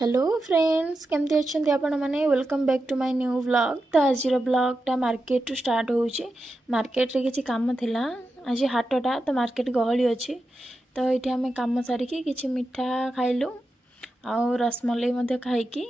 Hello friends केमती अच्छे आपण मैंने welcome back to my new vlog. तो आज व्लॉगटा मार्केट स्टार्ट होची। मार्केट रे किछि काम थिला, आज हाटटा तो मार्केट गहली अच्छी। तो ये आम कम सारिकी किछि मिठा खाइलु आउ रसमलाई मध्य खाइकी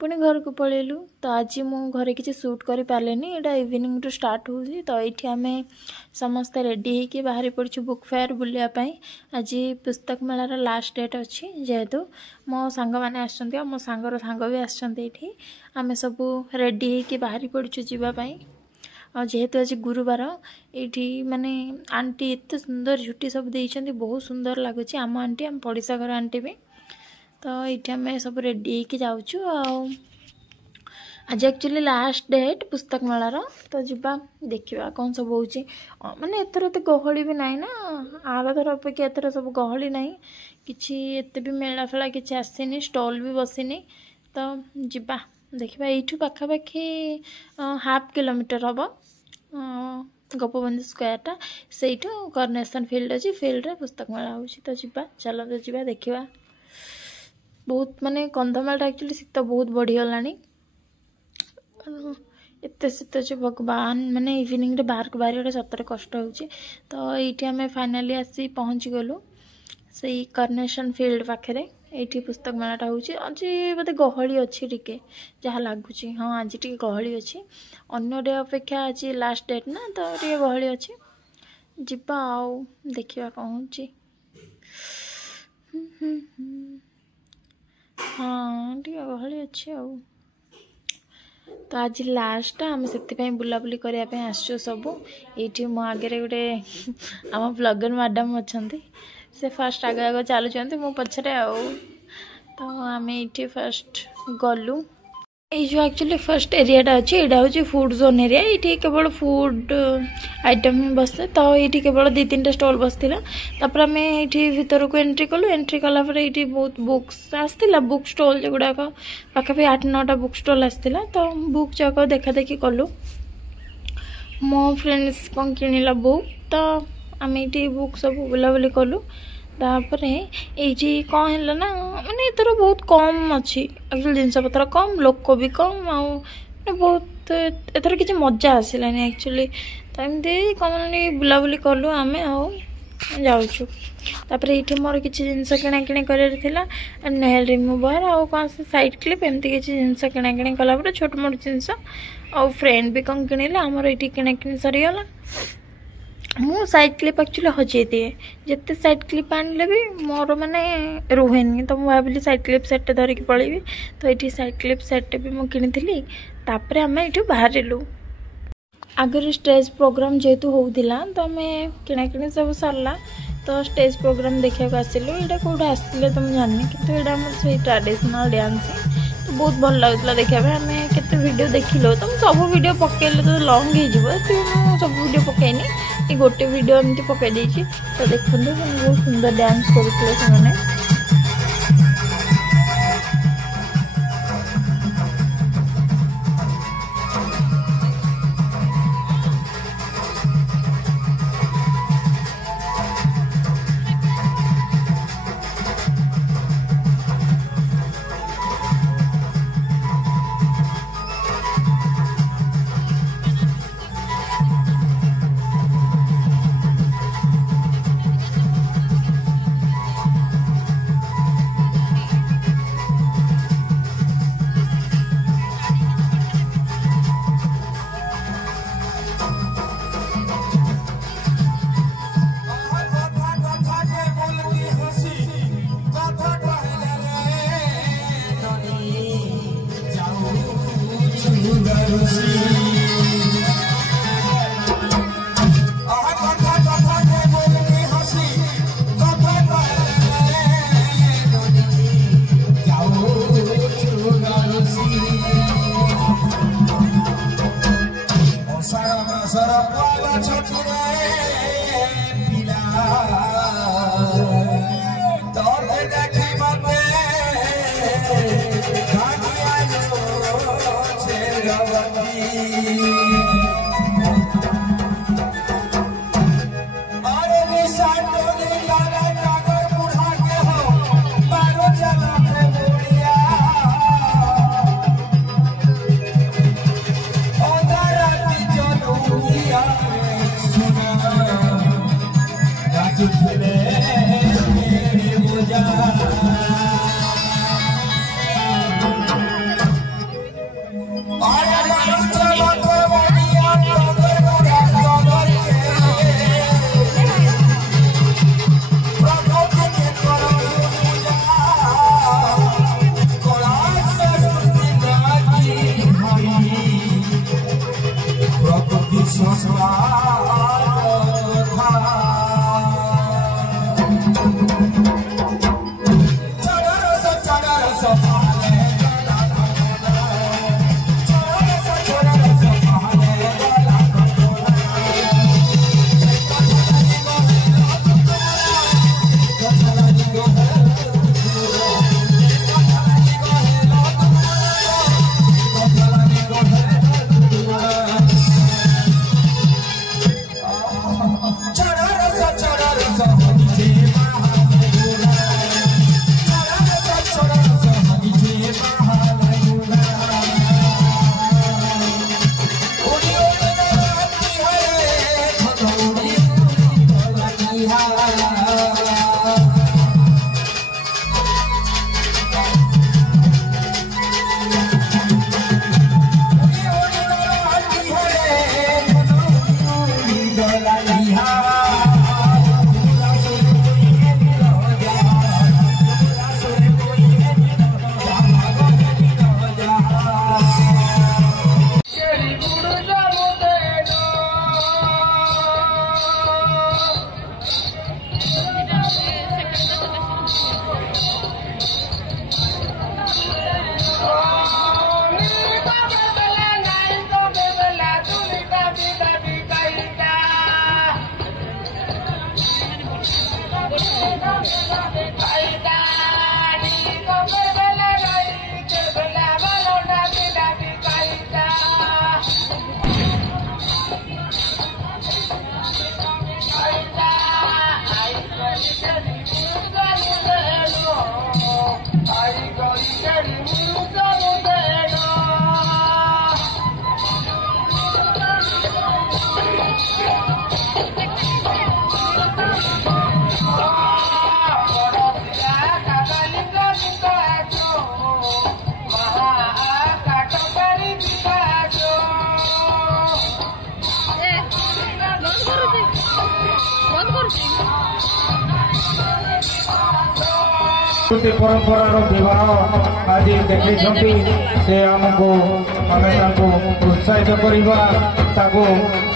पुणी घर को पलैलु। तो आज मु घरे किसी शूट कर पार्लेनी, एटा इवनिंग टू स्टार्ट होची। तो ये आम समस्ते रेडी होकर बाहरी पड़ू बुक फेयर बुलायापाई। आज पुस्तक मेलार लास्ट डेट अच्छी, जेहेतु मो सांग मैंने आसछन्ती, मो सांगर सांग भी आसछन्ती। आम सब रेडी होकर बाहरी पड़ू जीवापाई। और जेहेतु आज गुरुवार, ये माने आंटी एत सुंदर झुटी सब देइछन्ती, बहुत सुंदर लगुच। आम आंटी आम पड़ोसा घर आंटी भी। तो ये आम सब रेडी होकर जाऊँ। आज एक्चुअली लास्ट डेट पुस्तक मेलार। तो जीवा देखा कौन सब हो माने एथर तो गहली भी नाई ना, आर थर अपेक्षा एथर सब गहली नाई, किछि एते भी मेला फेला किछि आसीनी, स्टॉल भी बसीनी। तो जीवा देखा यू पाखापाखि हाफ किलोमीटर हम गोपबंधु स्क्वायरटा से कर्नेसन फील्ड अच्छी, फील्ड पुस्तक मेला हो। तो जीवा चलो तो जीवा देखा। बहुत माने कंधमाल एक्चुअली शीत बहुत बढ़ीगलानी, एत शीत अच्छे भगवान। माने इवनिंग रे बाहर को बाहर सतर कष्ट हो। तो ये आम फाइनाली आसी पहुँची गलु से कर्नेसन फील्ड पाखे। ये पुस्तक मेलाटा हो। आज बोधे गहली अच्छी टिके जहाँ लगुच। हाँ आज टी गहली अच्छी, अन्य डे अपेक्षा आज लास्ट डेट ना, तो टे गहली अच्छी। जीवा आउ देखा कौन होची। हाँ टे गहली अच्छी आउ। तो आज लास्ट आम से बुलाबुली करने आसचु सब। ये मो आगे गोटे आम ब्लॉगर मैडम अच्छा, से फास्ट आगे आगे चलुँच, मो पछरे आ। तो आम ये फास्ट गलु। ये जो एक्चुअली फर्स्ट एरियाटा अच्छी, यहाँ हूँ फूड जोन एरिया। ये केवल फूड आइटम ही बसे। तो ये केवल 2-3टा स्टॉल बसला। तापर आम ये भीतर को एंट्री कलु। एंट्री कलापर ये बहुत बुक्स आसला, बुक स्टॉल जो गुड़ाक पाखापि 8-9टा बुक स्टॉल आसला। तो बुक जाक देखा देखी कलु। मो फ्रेंड्स कौन किणिला बुक, तो आम ये बुक सब बुलाबुली कलु। तापर ये कौन है ना, माने एथर बहुत कम अच्छी एक्चुअली जिनस पतर कम, लोक भी कम, आ बहुत एथर किसी मजा आसलानी एक्चुअली। तो एमती कम बुलाबुली कलु आम जाऊँ। तापर ये मोर किसी जिनस किणाकिणी कर नेल रिमूवर आ कौन से साइड क्लिप एमती किसी जिनस किणाकिणी कलापर छोट मोट जिनस आ फ्रेंड भी कौन किणिले। आमर ये किणाकिणी सरीगला। मु साइड क्लिप एक्चुअली हजे दिए, जिते साइड क्लिप आनले भी मोर माने रुहेनी। तो मुझे भाविली साइड क्लिप सेट धरिकी पलैबी। तो ये साइड क्लिप सेट भी मुझे किनी। तापर आम ये बाहरिलु। आगर स्टेज प्रोग्राम जेहेतु होउथिला, तो आम किणाकिणी सब सरला। तो स्टेज प्रोग्राम देखा आसिलु। यहाँ कौटे आसते तो मुझे जानी, कि यहाँ से ट्रेडिशनल डांस। तो बहुत भल लगुला देखा। आम केते वीडियो देखिलो, तो सब वीडियो पकेले तो लॉन्ग हो सब वीडियो पकईनी, ये गोटे वीडियो एमती पकई देछि। तो देखते बहुत सुंदर डांस करुले से। परंपरार विवाह आज देखी से आमको आम उत्साहित करवा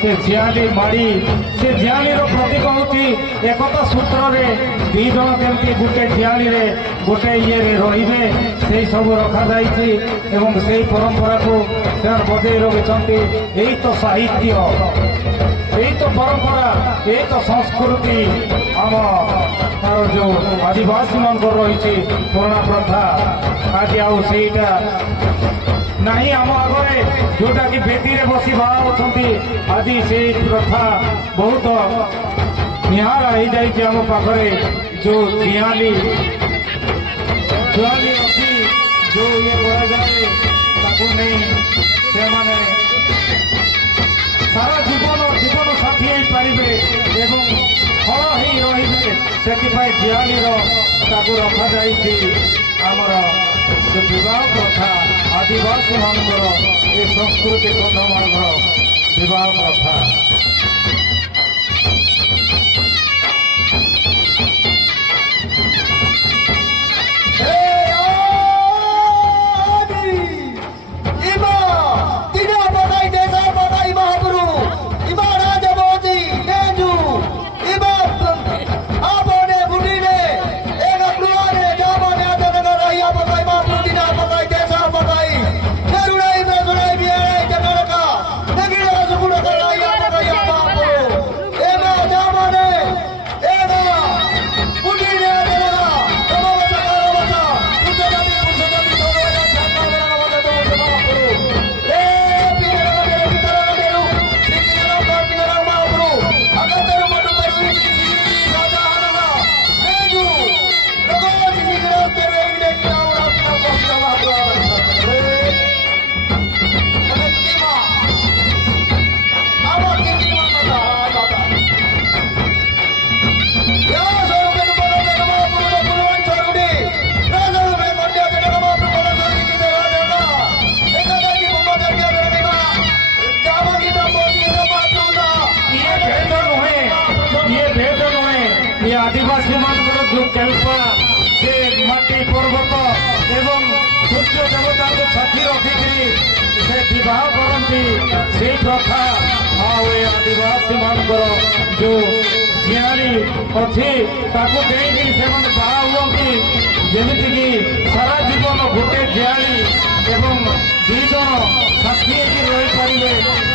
से जियाली माड़ी से जियाली प्रतीक हूँ एकता सूत्र में दी जन केमती गोटे जियाली गोटे ये रे से सब रखा एवं से परंपरा को बजे रखिंट यही तो साहित्य यही तो परंपरा यही तो संस्कृति आम तार जो आदिवासी मान रही पुराना प्रथा आज आईटा नहीं आम आगे जोटा कि बेदी रे बसी बाहा होती आज से प्रथा बहुत निहारा हो जाए आम पाखे जो जियाली जुआली अच्छी जो ये कराए से सारा जीवन साथी हो पारे एवं फल ही रही से जियाली रखा आमर जो विवाह प्रथा आदिवासी मानकर ये संस्कृति बंध मान विवाह प्रथा आदिवासी मान जो कैल्पा से माटी पर्वत एवं सूर्य देवता को साथी रखिकी से विवाह करती से प्रथा आदिवासी मान जो जियारी अच्छी बाहा हुआ जमीक सारा जीवन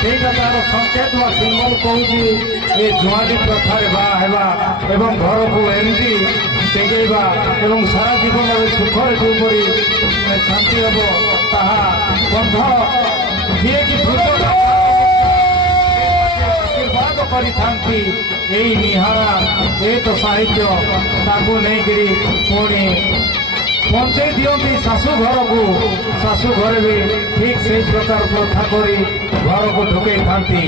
ସେଇଟା ତାର ସଂକେତ ବା ସିମ୍ବଲ କହୁଛି ଏ ଜୁଆଲି ପ୍ରଥାରେ ବାହା ହେବା ଏବଂ ଘରକୁ ଏମିତି ଟେକେଇବା ଏବଂ ସାରା ଜୀବନରେ ସୁଖରେ ଯୋଉପରି ଶାନ୍ତି ହେବ ତାହା ବନ୍ଧ ଯିଏକି ଆଶୀର୍ବାଦ କରିଥାନ୍ତି ଏଇ ନିହାରା ଏ ତ ସାହିତ୍ୟ ତାକୁ ନେଇକରି ପୁଣି ପହଞ୍ଚେଇ ଦିଅନ୍ତି ଶାଶୁ ଘରକୁ। ଶାଶୁ ଘରେ ବି ଠିକ୍ ସେଇ ପ୍ରକାର ପ୍ରଥା କରି ଘରକୁ ଢୁକେଇଥାନ୍ତି।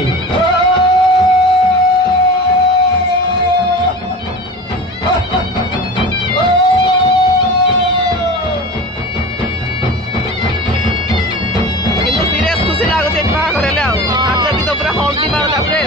କିନ୍ତୁ ସିରିୟସ୍ ଖୁସି ଲାଗୁଛି ଏଠି ବାହା କରେଇଲେ ଆଉ ନାଚ ଗୀତ ପୁରା ହଳଦୀ ବାର ତାପରେ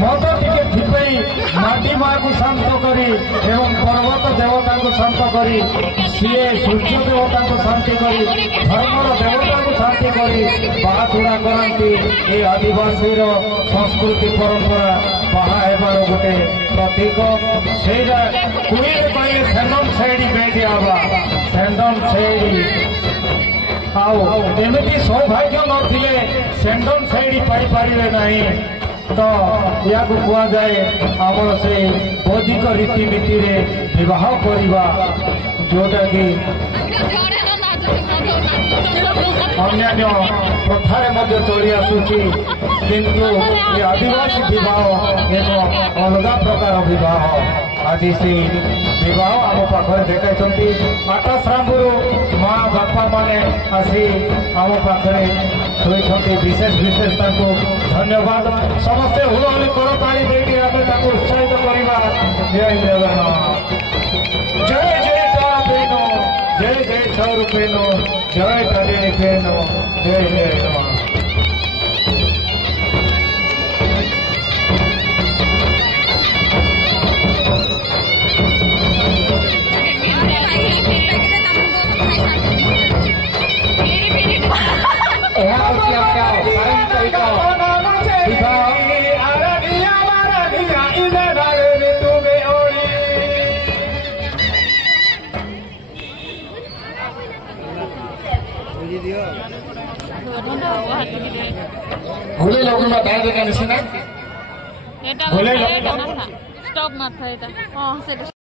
ମଦ ଟିକେ ଠିପେଇ ମାଟି ମାକୁ ଶାନ୍ତ କରି ଏବଂ ପର୍ବତ ଦେବତାଙ୍କୁ ଶାନ୍ତ କରି ସିଏ ସୂର୍ଯ୍ୟ ଦେବତାଙ୍କୁ ଶାନ୍ତି କରି ଧର୍ମର ଦେବତାଙ୍କୁ ଶାନ୍ତି କରି ବାହାଚୁଡ଼ା କରନ୍ତି। ଏ ଆଦିବାସୀର ସଂସ୍କୃତି ପରମ୍ପରା ବାହା ହେବାର ଗୋଟେ ପ୍ରତୀକ। ସେଇଟା କୁଇରେ କହିଲେ ସେଣ୍ଡନ ସେଇଡି ବେଗି ହବା ସେଣ୍ଡନ ସେଇଡି ଆଉ ଏମିତି ସୌଭାଗ୍ୟ ନଥିଲେ ସେଣ୍ଡନ ସେଇଡି ପାଇପାରିବେ ନାହିଁ। ତ ଏହାକୁ କୁହାଯାଏ ଆମର ସେଇ ବୈଦିକ ରୀତିନୀତିରେ ବିବାହ କରିବା ଯୋଉଟାକି ଅନ୍ୟାନ୍ୟ ପ୍ରଥାରେ ମଧ୍ୟ ଚଳି ଆସୁଛି। କିନ୍ତୁ ଏ ଆଦିବାସୀ ବିବାହ ଏକ ଅଲଗା ପ୍ରକାର ବିବାହ। ଆଜି ସେଇ ବିବାହ ଆମ ପାଖରେ ଦେଖାଇଛନ୍ତି। ଆଟାଶ୍ରାମ୍ବରୁ ମା ବାପା ମାନେ ଆସି ଆମ ପାଖରେ ଶୋଇଛନ୍ତି। ବିଶେଷ ବିଶେଷ ତାଙ୍କୁ ଧନ୍ୟବାଦ। ସମସ୍ତେ ହୁଳହୁଳି କରତାଳି ଦେଇକି ଆମେ ତାଙ୍କୁ ଉତ୍ସାହିତ କରିବା। ଜୟ ଜଗନ୍ନାଥ, ଜୟ ଜୟ ତାରେନ, ଜୟ ଜୟ ସ୍ୱରୂପେନ, ଜୟ ତାରିଣୀତେନ, ଜୟ ଜୟ ନମଃ। भूले लोग में बैठ के निसी ना এটা বলে এটা মাথা স্টপ মাথা এটা